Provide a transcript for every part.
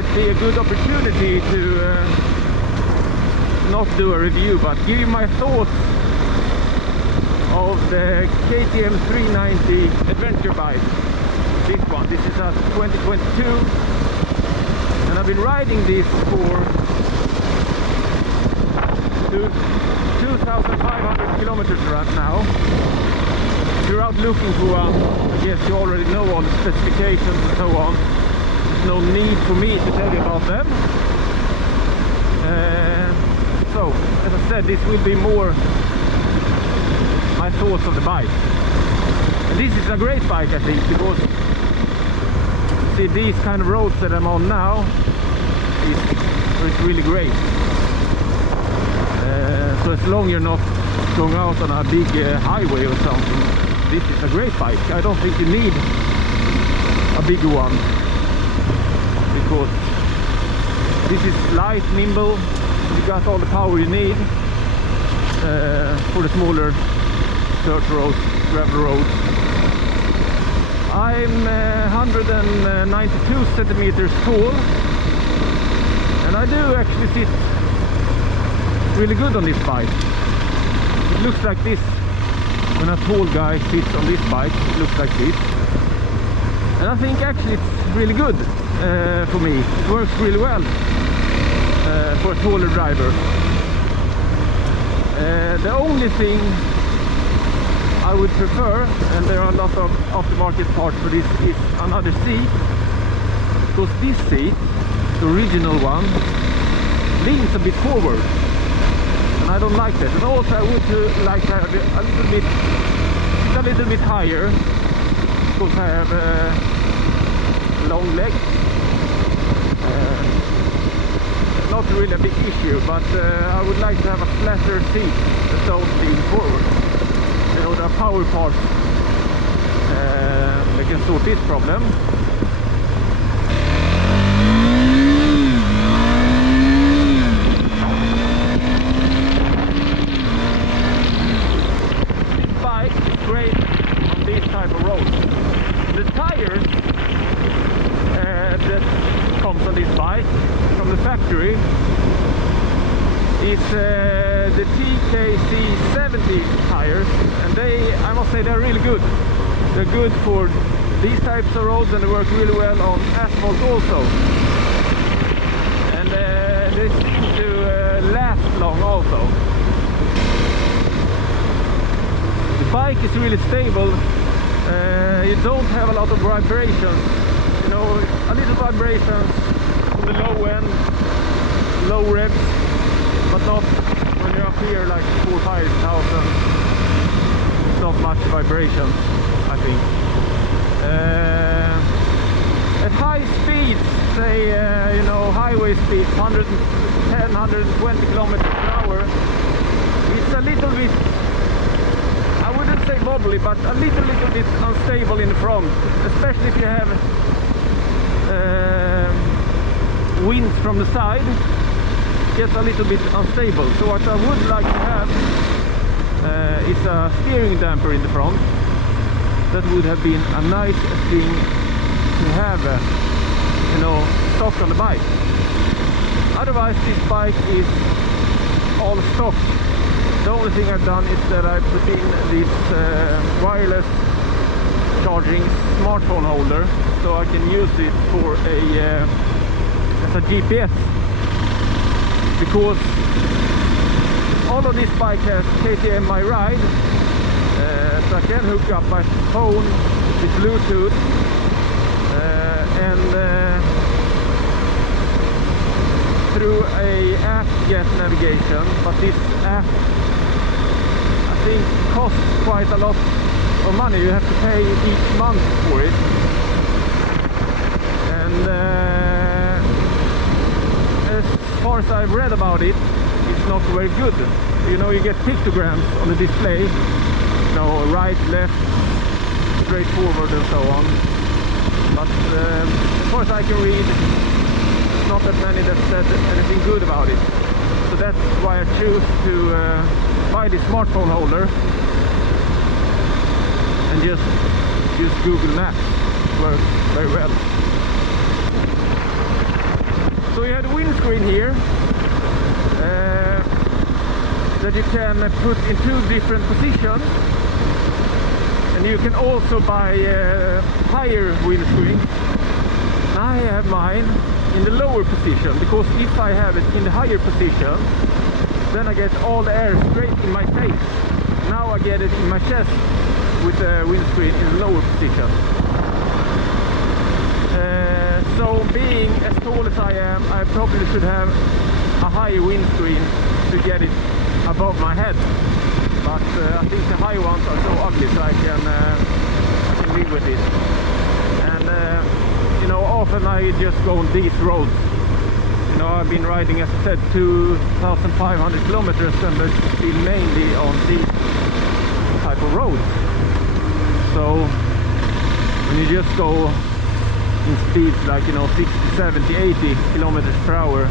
might be a good opportunity to not do a review, but give you my thoughts of the KTM 390 adventure bike. This one, this is a 2022, and I've been riding this for 2,500 kilometers right now. If you're out looking for one, I guess you already know all the specifications and so on. There's no need for me to tell you about them. So, as I said, this will be more my thoughts of the bike. And this is a great bike, I think, because see, these kind of roads that I'm on now is really great. So as long you're not going out on a big highway or something, this is a great bike. I don't think you need a bigger one, because this is light, nimble, you got all the power you need for the smaller dirt roads, gravel roads. I'm 192 centimeters tall, and I do actually sit really good on this bike. It looks like this when a tall guy sits on this bike. It looks like this, and I think actually it's really good for me. It works really well for a taller driver. The only thing I would prefer, and there are a lot of aftermarket parts for this, is another seat, because this seat, the original one, leans a bit forward, and I don't like that. And also I would like to have it a little bit higher, because I have long legs. Not really a big issue, but I would like to have a flatter seat that don't lean forward. You know, the power parts that can sort this problem. This bike is great on these type of roads. The tires that comes on this bike from the factory is the TKC 70 tires, and I must say, they're really good. They're good for these types of roads, and they work really well on asphalt also. And they seem to last long also. The bike is really stable. You don't have a lot of vibrations. You know, a little vibrations on the low end, low revs, but not when you're up here like 4,000 or 5,000. It's not much vibration, I think. At high speeds, say you know, highway speeds, 110, 120 kilometers per hour, it's a little bit, I wouldn't say wobbly, but a little bit unstable in the front, especially if you have winds from the side. Gets a little bit unstable. So what I would like to have is a steering damper in the front. That would have been a nice thing to have, you know, stock on the bike. Otherwise, this bike is all stock. The only thing I've done is that I put in this wireless charging smartphone holder, so I can use it for as a GPS. Because all of this bike has KTM My Ride, so I can hook up my phone with Bluetooth and through a app get navigation. But this app, I think, costs quite a lot of money. You have to pay each month for it, and as far as I've read about it, it's not very good. You know, you get pictograms on the display, you know, right, left, straight forward and so on. But as far as I can read, not that many that said anything good about it. So that's why I choose to buy this smartphone holder and just use Google Maps. It works very well. So you have the windscreen here that you can put in 2 different positions, and you can also buy higher windscreen. I have mine in the lower position, because if I have it in the higher position, then I get all the air straight in my face. Now I get it in my chest with the windscreen in the lower position. So being as tall as I am, I probably should have a higher windscreen to get it above my head. But I think the high ones are so ugly, so I can live with it. And you know, often I just go on these roads. You know, I've been riding, as I said, 2,500 kilometers, and it's been mainly on these type of roads. So when you just go in speeds like, you know, 60, 70, 80 kilometers per hour,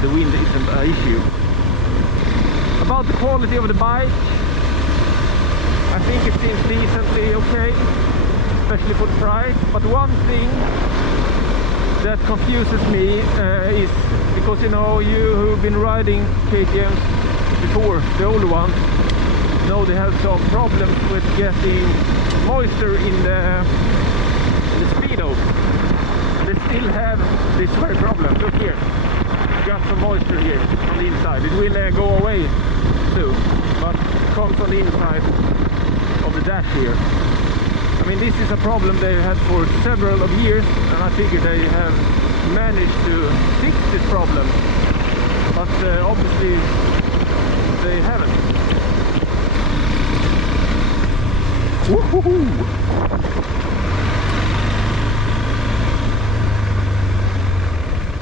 the wind isn't an issue. About the quality of the bike, I think it seems decently okay, especially for the price. But one thing that confuses me is because, you know, you who've been riding KTMs before, the older ones, know they have some problems with getting moisture in the speedo. They still have this very problem. Look here, got some moisture here on the inside. It will go away too, but it comes on the inside of the dash here. I mean, this is a problem they've had for several of years, and I figure they have managed to fix this problem, but obviously they haven't. Woohoo!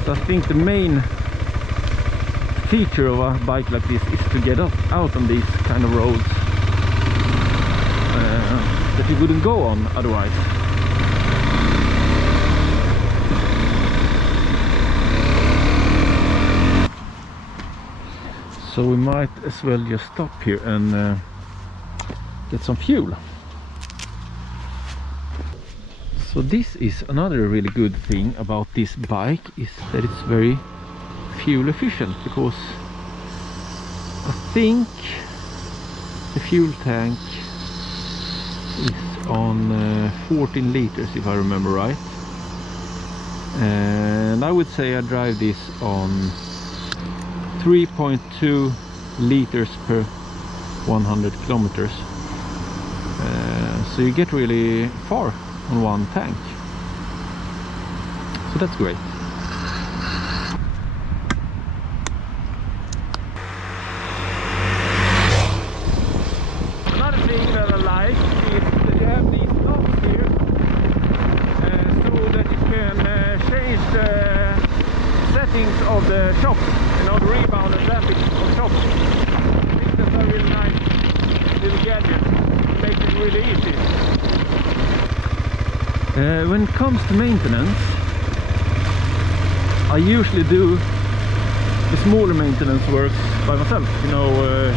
So I think the main feature of a bike like this is to get out on these kind of roads that you wouldn't go on otherwise. So we might as well just stop here and get some fuel. So this is another really good thing about this bike, is that it's very fuel efficient, because I think the fuel tank is on 14 liters if I remember right, and I would say I drive this on 3.2 liters per 100 kilometers, so you get really far on one tank, so that's great. Another thing that I like is that you have these knobs here, so that you can change the settings of the shock, you know, the rebound and damping of the shock. I think that's a really nice little gadget, it makes it really easy. When it comes to maintenance, I usually do the smaller maintenance works by myself, you know,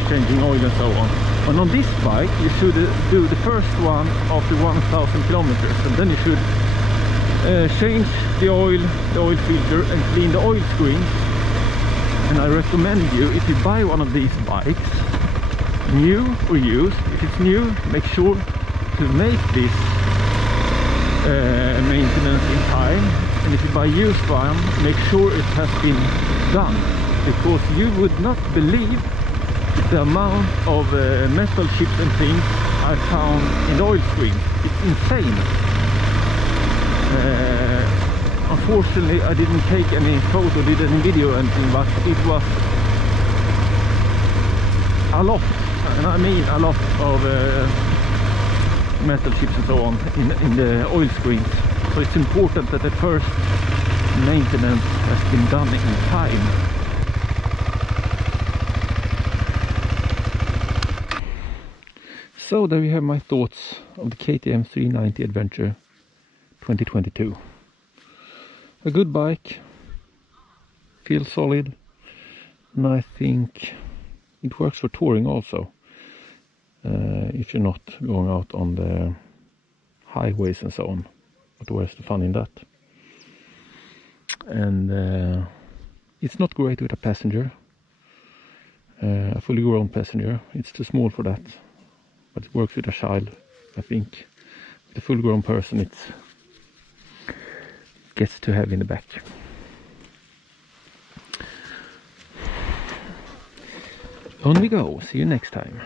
changing oil and so on. And on this bike you should do the first one after 1,000 kilometers, and then you should change the oil filter and clean the oil screen. And I recommend you, if you buy one of these bikes, new or used, if it's new, make sure to make this maintenance in time, and if you buy used one, make sure it has been done, because you would not believe the amount of metal chips and things I found in the oil screen. It's insane. Unfortunately I didn't take any photo, did any video or anything, but it was a lot, and I mean a lot of metal chips and so on in the oil screens. So it's important that the first maintenance has been done in time. So there we have my thoughts of the KTM 390 Adventure 2022. A good bike, feels solid, and I think it works for touring also. If you're not going out on the highways and so on, but where's the fun in that? and it's not great with a passenger, a fully grown passenger. It's too small for that, but it works with a child, I think. With a full grown person, it gets too heavy in the back. On we go. See you next time.